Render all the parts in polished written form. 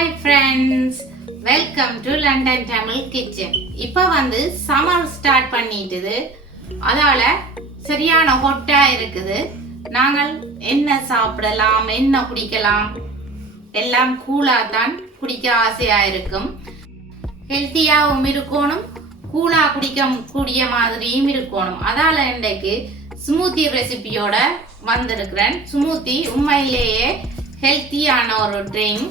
Hi friends, welcome to London Tamil kitchen. இப்போ summer start பண்ணிட்டுது, அதால சரியான ஹொட்டா இருக்குது. நாங்கள் என்ன சாப்பிடலாம், என்ன குடிக்கலாம், எல்லாம் கூலாக தான் குடிக்க ஆசையா இருக்கும். ஹெல்த்தியாகவும் இருக்கணும், கூலா குடிக்க கூடிய மாதிரியும் இருக்கணும். அதால இன்றைக்கு ஸ்மூத்தி ரெசிபியோட வந்திருக்கிறேன். ஸ்மூத்தி உண்மையிலேயே ஹெல்த்தியான ஒரு ட்ரிங்க்.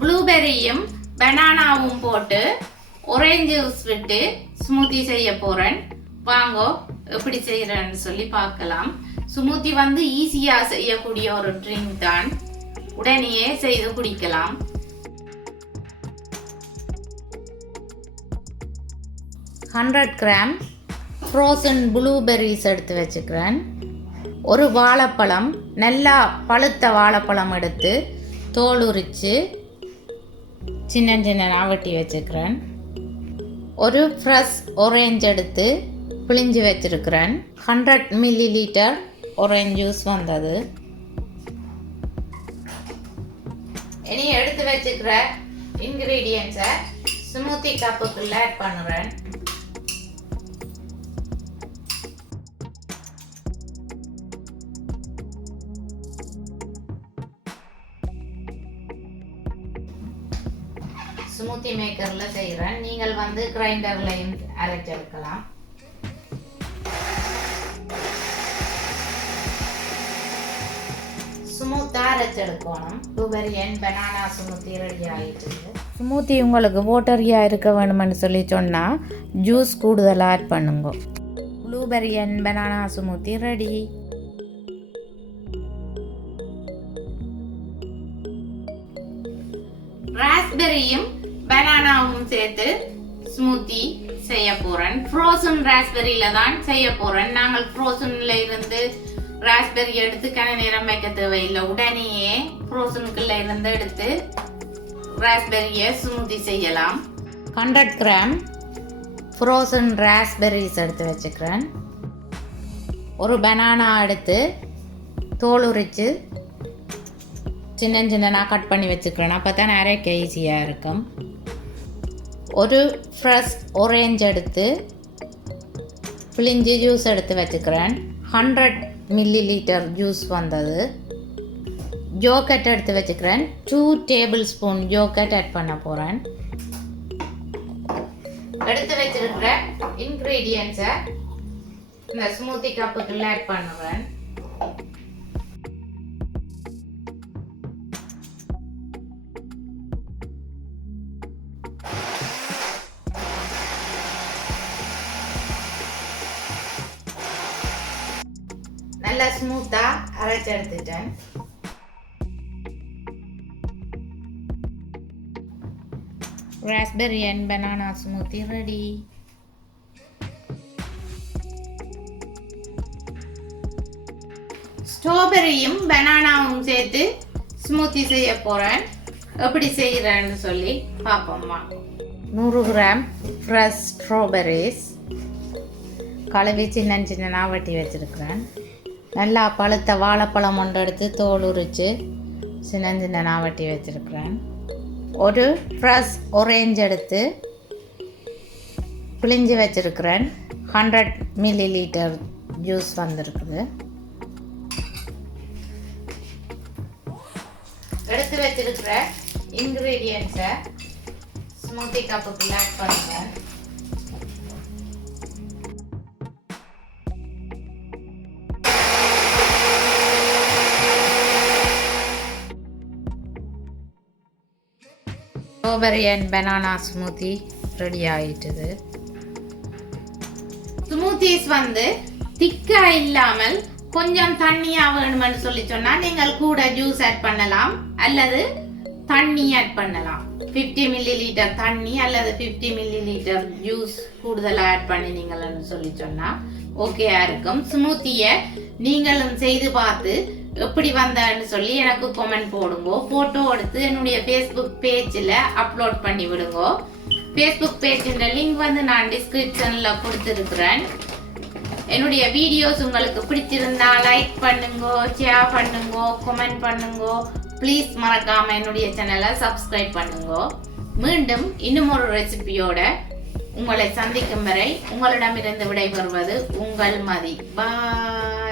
ப்ளூபெரியும் பனானாவும் போட்டு ஒரேஞ்ச் ஜூஸ் விட்டு ஸ்மூத்தி செய்ய போறேன். வாங்கோ எப்படி செய்யறேன்னு சொல்லி பார்க்கலாம். ஸ்மூத்தி ஈஸியா செய்யக்கூடிய ஒரு ட்ரிங்க் தான், உடனே செய்து குடிக்கலாம். கிராம் ஃப்ரோசன் ப்ளூபெரிஸ் எடுத்து வச்சுக்கிறேன். ஒரு வாழைப்பழம், நல்லா பழுத்த வாழைப்பழம் எடுத்து தோல் உரித்து சின்ன சின்ன வெட்டி வச்சுக்கிறேன். ஒரு ஃப்ரெஷ் ஆரஞ்சு எடுத்து பிழிஞ்சு வச்சிருக்கிறேன். 100 ml ஆரஞ்சு ஜூஸ் வந்தது. இனி எடுத்து வச்சுக்கிற இன்கிரீடியன்ஸை ஸ்மூத்தி கப்புக்குள்ள ஆட் பண்ணுறேன். ஸ்மூத்தி மேக்கர்ல செய்கிறேன். நீங்கள் கிரைண்டர்லையும் அரைச்செடுக்கலாம். ஸ்மூத்தா அரைச்செடுக்கணும். Blueberry and banana smoothie ready ஆகிட்டு. ஸ்மூத்தி உங்களுக்கு வாட்டரியாக இருக்க வேணும்னு சொல்லி சொன்னால் ஜூஸ் கூடுதலாக ஆட் பண்ணுங்க. Blueberry and banana smoothie ready. ராஸ்பெரியும் பனானாவும் சேர்த்து ஸ்மூத்தி செய்ய போறேன். ஃப்ரோசன் ராஸ்பெரியில தான் செய்ய போறேன். நாங்கள் ஃப்ரோசன்ல இருந்து ராஸ்பெரி எடுத்து கன நேரம் வைக்க தேவையில்லை. உடனேயே ஃப்ரோசனுக்குள்ள இருந்து எடுத்து ராஸ்பெரிய ஸ்மூத்தி செய்யலாம். 100 கிராம் ஃப்ரோசன் ராஸ்பெரிஸ் எடுத்து வச்சுக்கிறேன். ஒரு பனானா எடுத்து தோல் உரித்து சின்ன சின்னனா கட் பண்ணி வச்சுக்கிறேன். அப்போ தான் அரைக்க ஈஸியாக இருக்கும். ஒரு ஃப்ரெஷ் ஆரஞ்சு எடுத்து பிழிஞ்சு ஜூஸ் எடுத்து வச்சுக்கிறேன். 100 ml ஜூஸ் வந்தது. ஜோகட் எடுத்து வச்சுக்கிறேன். 2 டேபிள் ஸ்பூன் ஜோகட் ஆட் பண்ண போகிறேன். எடுத்து வச்சிருக்கிற இன்க்ரீடியன்ஸை இந்த ஸ்மூத்தி கப்புக்குள்ள ஆட் பண்ணுவேன். நல்லா ஸ்மூத்தா அரைச்சு எடுத்துட்டேன். Raspberry and banana smoothie ready. ஸ்ட்ராபெரியும் பனானாவும் சேர்த்து ஸ்மூத்தி செய்ய போறேன். எப்படி செய்யறேன்னு சொல்லி பார்ப்போம்மா. 100 கிராம் ஃப்ரெஷ் ஸ்ட்ராபெரிஸ் கழுவி சின்ன சின்னனா வெட்டி வச்சிருக்கிறேன். நல்லா பழுத்த வாழைப்பழம் ஒன்று எடுத்து தோல் உரித்து சின்ன சின்னனா வெட்டி வச்சிருக்கிறேன். ஒரு ஃப்ரெஷ் ஆரஞ்சு எடுத்து பிழிஞ்சு வச்சிருக்கிறேன். 100 ml ஜூஸ் வந்திருக்குது. எடுத்து வச்சிருக்கிற இன்க்ரீடியன்ஸை ஸ்மூத்தி கப்புக்குள்ள ஆட் பண்ணுறேன். Strawberry and banana smoothie ready ஆயிட்டுது. ஸ்மூத்திஸ் திக்கா இல்லாமல் கொஞ்சம் தண்ணியா வேணும்னு சொல்லி சொன்னா நீங்கள் கூட ஜூஸ் ஆட் பண்ணலாம் அல்லது தண்ணி ஆட் பண்ணலாம். 50 ml தண்ணி அல்லது 50 ml ஜூஸ் கூடுதலா ஆட் பண்ணினீங்கன்னு சொல்லி சொன்னா ஓகேயா இருக்கும். ஸ்மூத்திய நீங்களும் செய்து பார்த்து எப்படி வந்தான்னு சொல்லி எனக்கு கமெண்ட் போடுங்க. போட்டோ எடுத்து என்னுடைய ஃபேஸ்புக் பேஜில் அப்லோட் பண்ணி விடுங்க. ஃபேஸ்புக் பேஜின் லிங்க் நான் டிஸ்கிரிப்ஷன்ல கொடுத்துருக்குறேன். என்னுடைய வீடியோஸ் உங்களுக்கு பிடிச்சிருந்தா லைக் பண்ணுங்க, ஷேர் பண்ணுங்க, கமெண்ட் பண்ணுங்க. ப்ளீஸ் மறக்காம என்னுடைய சேனலை சப்ஸ்கிரைப் பண்ணுங்க. மீண்டும் இன்னும் ஒரு ரெசிபியோட உங்களை சந்திக்கும் வரை உங்களிடமிருந்து விடைபெறுவது உங்கள் மதி. பாய்.